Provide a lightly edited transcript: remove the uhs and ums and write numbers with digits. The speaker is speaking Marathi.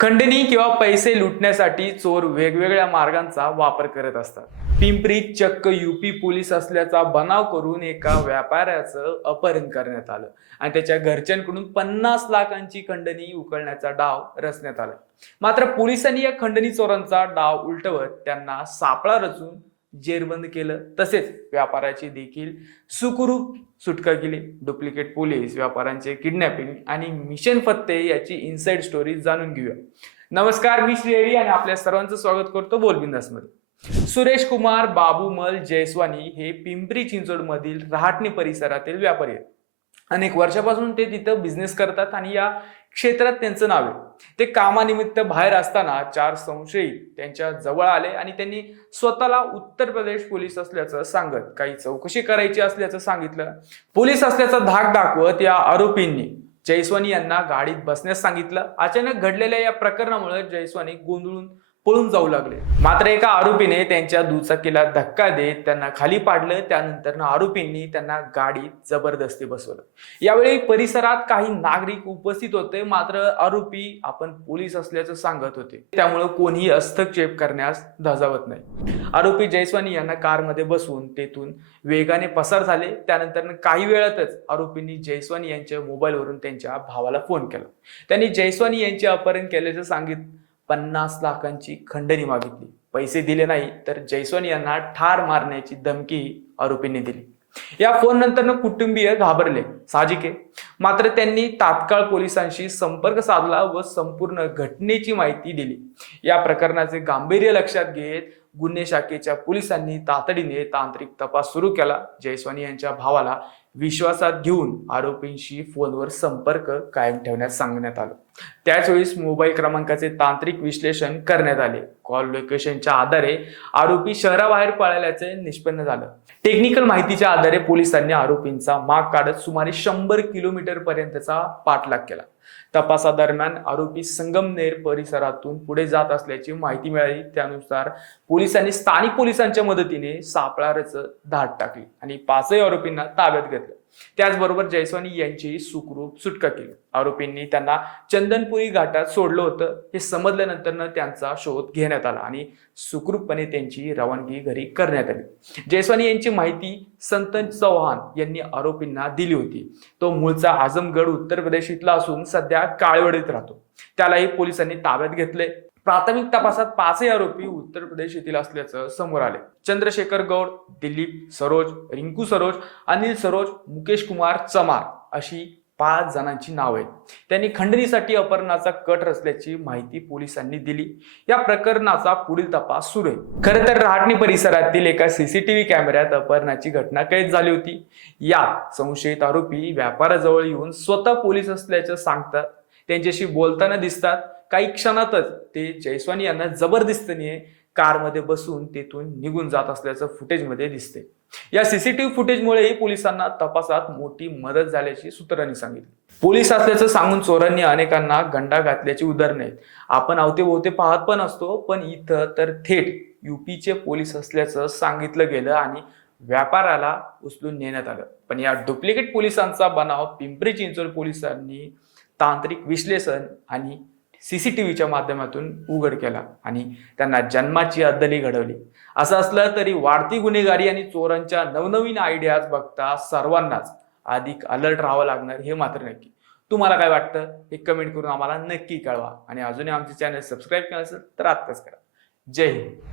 खंडणी किंवा पैसे लुटण्यासाठी चोर वेगवेगळ्या मार्गांचा वापर करत असतात. पिंपरीत चक्क यूपी पोलीस असल्याचा बनाव करून एका व्यापाऱ्याचं अपहरण करण्यात आलं आणि त्याच्या घरच्यांकडून 50 लाखांची खंडणी उकळण्याचा डाव रचण्यात आला. मात्र पोलिसांनी या खंडणी चोरांचा डाव उलटवत त्यांना सापळा रचून जेरबंद केलं. तसेच व्यापाऱ्याची देखील सुखरूप सुटका केली. डुप्लिकेट पोलीस व्यापाऱ्यांचे किडनॅपिंग आणि मिशन फत्ते याची इनसाइड स्टोरी जाणून घेऊया. नमस्कार, मी श्रीहरी आणि आपल्या सर्वांचं स्वागत करतो बोलबिंदास मध्ये. सुरेश कुमार बाबूमल जयस्वानी हे पिंपरी चिंचवड मधील रहाटणी परिसरातील व्यापारी आहेत. अनेक वर्षापासून ते तिथं बिझनेस करतात आणि या क्षेत्रात त्यांचं नाव आहे. ते कामानिमित्त बाहेर असताना 4 संशयित त्यांच्या जवळ आले आणि त्यांनी स्वतःला उत्तर प्रदेश पोलीस असल्याचं सांगत काही चौकशी करायची असल्याचं सांगितलं. पोलीस असल्याचा धाक दाखवत या आरोपींनी जयस्वानी यांना गाडीत बसण्यास सांगितलं. अचानक घडलेल्या या प्रकरणामुळे जयस्वानी गोंधळून पळून जाऊ लागले. मात्र एका आरोपीने त्यांच्या दुचाकीला धक्का देत त्यांना खाली पाडलं. त्यानंतर आरोपींनी त्यांना गाडीत जबरदस्ती बसवलं. यावेळी परिसरात काही नागरिक उपस्थित होते, मात्र आरोपी आपण पोलीस असल्याचं सांगत होते, त्यामुळे कोणीही हस्तक्षेप करण्यास धजावत नाही. आरोपी जयस्वानी यांना कारमध्ये बसवून तेथून वेगाने पसार झाले. त्यानंतर काही वेळातच आरोपींनी जयस्वानी यांच्या मोबाईलवरून त्यांच्या भावाला फोन केला. त्यांनी जयस्वानी यांचे अपहरण केल्याचं सांगितलं. 50 लाखांची खंडणी मागितली. पैसे दिले नाही तर जयस्वानी यांना ठार मारण्याची धमकी आरोपींनी दिली. या फोन नंतर कुटुंबीय घाबरले, साहजिक आहे. मात्र त्यांनी तात्काळ पोलिसांशी संपर्क साधला व संपूर्ण घटनेची माहिती दिली. या प्रकरणाचे गांभीर्य लक्षात घेत गुन्हे शाखेच्या पोलिसांनी तातडीने तांत्रिक तपास सुरू केला. जयस्वानी यांच्या भावाला विश्वासात घेऊन आरोपींशी फोनवर संपर्क कायम ठेवण्यास सांगण्यात आलं. त्याच वेळेस मोबाईल क्रमांकाचे तांत्रिक विश्लेषण करण्यात आले. कॉल लोकेशनच्या आधारे आरोपी शहराबाहेर पळाल्याचे निष्पन्न झालं. टेक्निकल माहितीच्या आधारे पोलिसांनी आरोपींचा माग काढत सुमारे 100 किलोमीटर पर्यंतचा पाठलाग केला. तपासादरम्यान आरोपी संगमनेर परिसरातून पुढे जात असल्याची माहिती मिळाली. त्यानुसार पोलिसांनी स्थानिक पोलिसांच्या मदतीने सापळा रचत धाड टाकली आणि 5 आरोपींना ताब्यात घेतलं. त्याचबरोबर जयस्वानी यांची सुखरूप सुटका केली. आरोपींनी त्यांना चंदनपुरी घाटात सोडलं होतं. हे समजल्यानंतर त्यांचा शोध घेण्यात आला आणि सुखरूपपणे त्यांची रवानगी घरी करण्यात आली. जयस्वानी यांची माहिती संतन चौहान यांनी आरोपींना दिली होती. तो मूळचा आजमगड उत्तर प्रदेश इथला असून सध्या काळवडीत राहतो. त्यालाही पोलिसांनी ताब्यात घेतले. प्राथमिक तपासात 5 आरोपी उत्तर प्रदेश येथील असल्याचं समोर आले. चंद्रशेखर गौड, दिलीप सरोज, रिंकू सरोज, अनिल सरोज, मुकेश कुमार चमार अशी 5 जणांची नावे आहेत. त्यांनी खंडणीसाठी अपहरणाचा कट रचल्याची माहिती पोलिसांनी दिली. या प्रकरणाचा पुढील तपास सुरू आहे. खरं तर रहाटणी परिसरातील एका सीसीटीव्ही कॅमेऱ्यात अपहरणाची घटना कैद झाली होती. यात संशयित आरोपी व्यापाराजवळ येऊन स्वतः पोलीस असल्याचं सांगतात. त्यांच्याशी बोलताना दिसतात. काही क्षणातच ते जयस्वानी यांना जबरदस्तीने कारमध्ये बसून तेथून निघून जात असल्याचं फुटेजमध्ये दिसते. या सीसीटीव्ही फुटेजमुळेही पोलिसांना तपासात मोठी मदत झाल्याची सूत्रांनी सांगितलं. पोलीस असल्याचं सांगून चोरांनी अनेकांना गंडा घातल्याची उदाहरणं आहेत. आपण अवतीभोवती पाहत पण असतो, पण इथं तर थेट यूपीचे पोलीस असल्याचं सांगितलं गेलं आणि व्यापाराला उचलून नेण्यात आलं. पण या डुप्लिकेट पोलिसांचा बनाव पिंपरी चिंचवड पोलिसांनी तांत्रिक विश्लेषण आणि सीसीटीव्हीच्या माध्यमातून उघड केला आणि त्यांना जन्माची अद्दली घडवली. असं असलं तरी वाढती गुन्हेगारी आणि चोरांच्या नवनवीन आयडियाज बघता सर्वांनाच अधिक अलर्ट राहावं लागणार हे मात्र नक्की. तुम्हाला काय वाटतं हे कमेंट करून आम्हाला नक्की कळवा आणि अजूनही आमचे चॅनल सबस्क्राईब केलं असेल तर आत्ताच करा. जय हिंद.